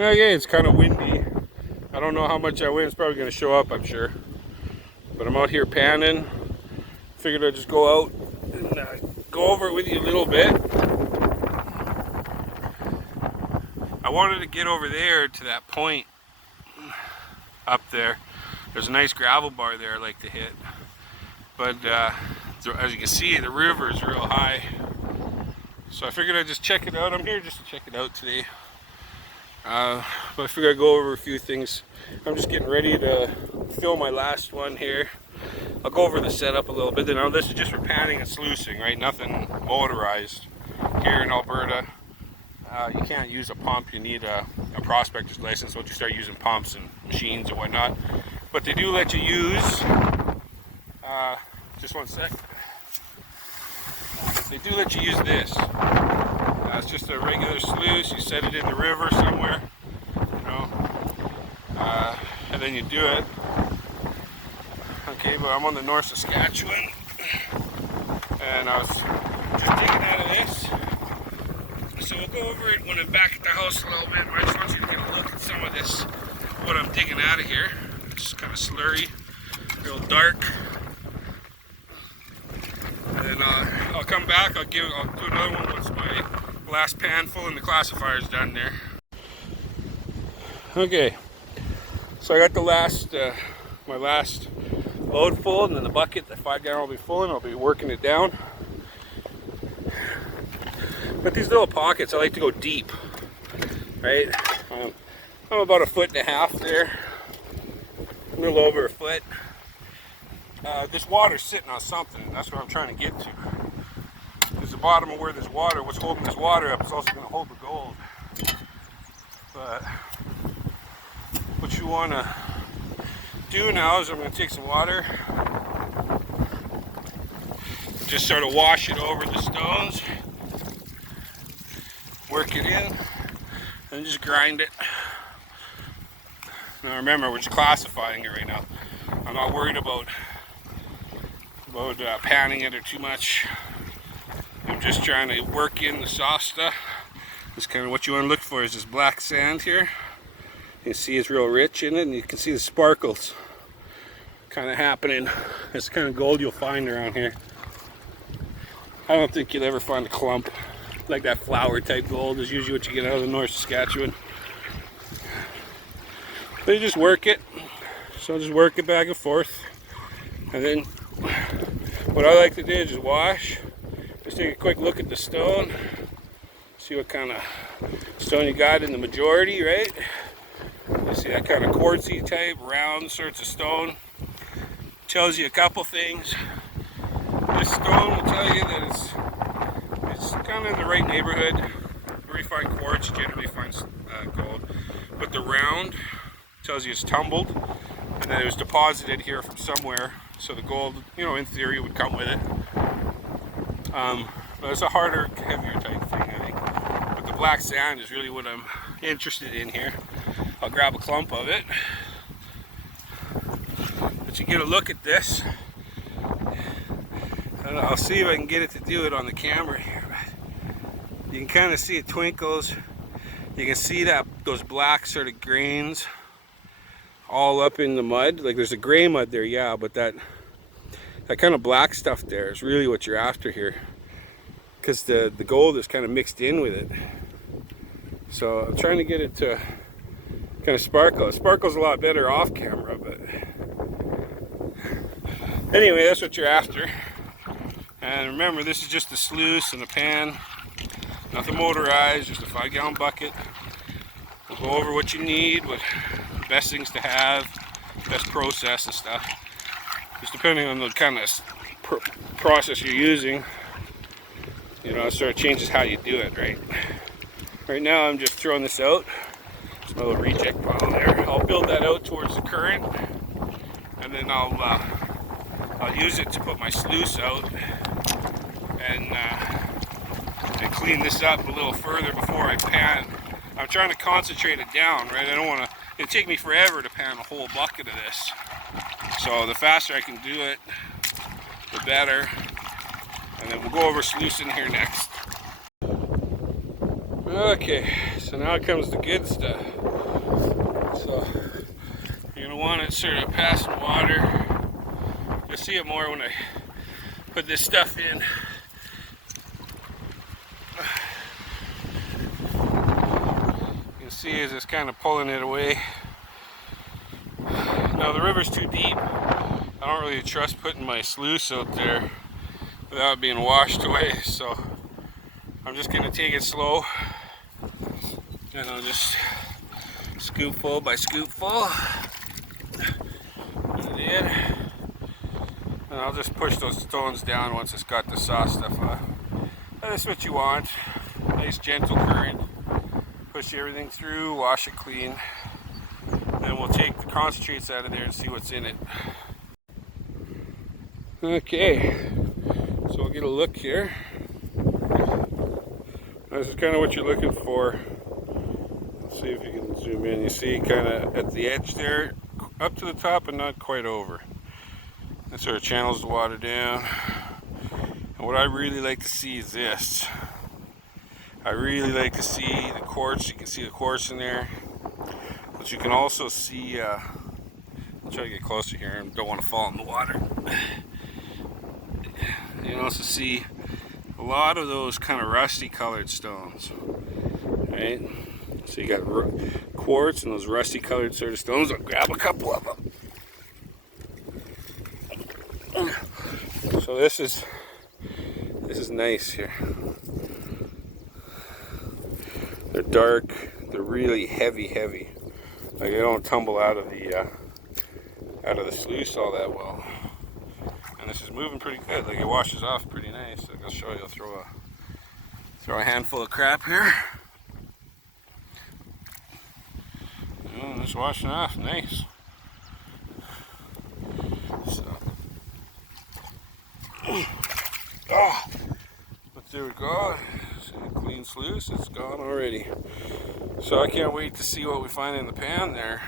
Okay, it's kind of windy. I don't know how much that wind's probably going to show up, I'm sure. But I'm out here panning. Figured I'd just go out and go over it with you a little bit. I wanted to get over there to that point up there. There's a nice gravel bar there I like to hit. But as you can see, the river is real high. So I figured I'd just check it out. I'm here just to check it out today. But I figured I'd go over a few things. I'm just getting ready to film my last one here. I'll go over the setup a little bit. Now this is just for panning and sluicing, right? Nothing motorized. Here in Alberta, you can't use a pump. You need a prospector's license once you start using pumps and machines and whatnot. But they do let you use, just one sec. They do let you use this. It's just a regular sluice. You set it in the river somewhere, you know, and then you do it. Okay, but I'm on the North Saskatchewan, and I was just digging out of this. So we'll go over it when I'm back at the house a little bit. I just want you to get a look at some of this, what I'm digging out of here. It's kind of slurry, real dark. And then I'll come back. I'll do another one once my last pan full and the classifier's done there. Okay, so I got the last, my last load full, and then the bucket, the 5 gallon will be full, and I'll be working it down. But these little pockets, I like to go deep, right? I'm about 1.5 feet there, a little over a foot. This water's sitting on something, and that's what I'm trying to get to. Because the bottom of where this water, what's holding this water up, is also going to hold the gold. But what you want to do now is I'm going to take some water, just sort of wash it over the stones, work it in, and just grind it. Now remember, we're just classifying it right now. I'm not worried about panning it or too much. I'm just trying to work in the soft stuff. That's kind of what you want to look for, is this black sand here. You can see it's real rich in it, and you can see the sparkles kind of happening. It's the kind of gold you'll find around here. I don't think you'll ever find a clump like that flower type gold is usually what you get out of the North Saskatchewan. But you just work it. So I'll just work it back and forth. And then what I like to do is just wash. Just take a quick look at the stone. See what kind of stone you got in the majority, right? You see that kind of quartzy type, round sorts of stone. Tells you a couple things. This stone will tell you that it's kind of in the right neighborhood. Where you find quartz, you generally find gold. But the round tells you it's tumbled, and then it was deposited here from somewhere. So the gold, you know, in theory would come with it. But it's a harder, heavier type thing, I think. But the black sand is really what I'm interested in here. I'll grab a clump of it. But you get a look at this. And I'll see if I can get it to do it on the camera here. You can kind of see it twinkles. You can see that those black sort of grains all up in the mud. Like there's a gray mud there, yeah, but that kind of black stuff there is really what you're after here. Because the gold is kind of mixed in with it. So I'm trying to get it to kind of sparkle. It sparkles a lot better off camera, but anyway, that's what you're after. And remember, this is just a sluice and a pan. Nothing motorized, just a 5 gallon bucket. We'll go over what you need, what best things to have, best process and stuff. Just depending on the kind of process you're using, you know, it sort of changes how you do it, right? Right now I'm just throwing this out. There's a little reject pile there. I'll build that out towards the current, and then I'll use it to put my sluice out and clean this up a little further before I pan. I'm trying to concentrate it down, right? I don't want to, it'd take me forever to pan a whole bucket of this. So the faster I can do it, the better. And then we'll go over sluicing here next. Okay, So now comes the good stuff. So you're going to want it sort of passing water. You'll see it more when I put this stuff in. You can see as it's kind of pulling it away. Now the river's too deep. I don't really trust putting my sluice out there without being washed away, so I'm just going to take it slow, and I'll just scoopful by scoopful. And I'll just push those stones down once it's got the soft stuff on. That's what you want. Nice gentle current. Push everything through, wash it clean. And we'll take the concentrates out of there and see what's in it. Okay, so we'll get a look here. This is kind of what you're looking for. Let's see if you can zoom in. You see kind of at the edge there, up to the top and not quite over. That sort of channels the water down. And what I really like to see is this. I really like to see the quartz. You can see the quartz in there. But you can also see, I'll try to get closer here and don't want to fall in the water. You can also see a lot of those kind of rusty colored stones, right? So you got quartz and those rusty colored sort of stones. I'll grab a couple of them. So this is nice here. They're dark. They're really heavy. Like they don't tumble out of the sluice all that well. And this is moving pretty good. Like it washes off pretty nice. Like I'll show you. I'll throw a handful of crap here. Oh, it's washing off. Nice. So, oh, but there we go. See a clean sluice. It's gone already. So I can't wait to see what we find in the pan there.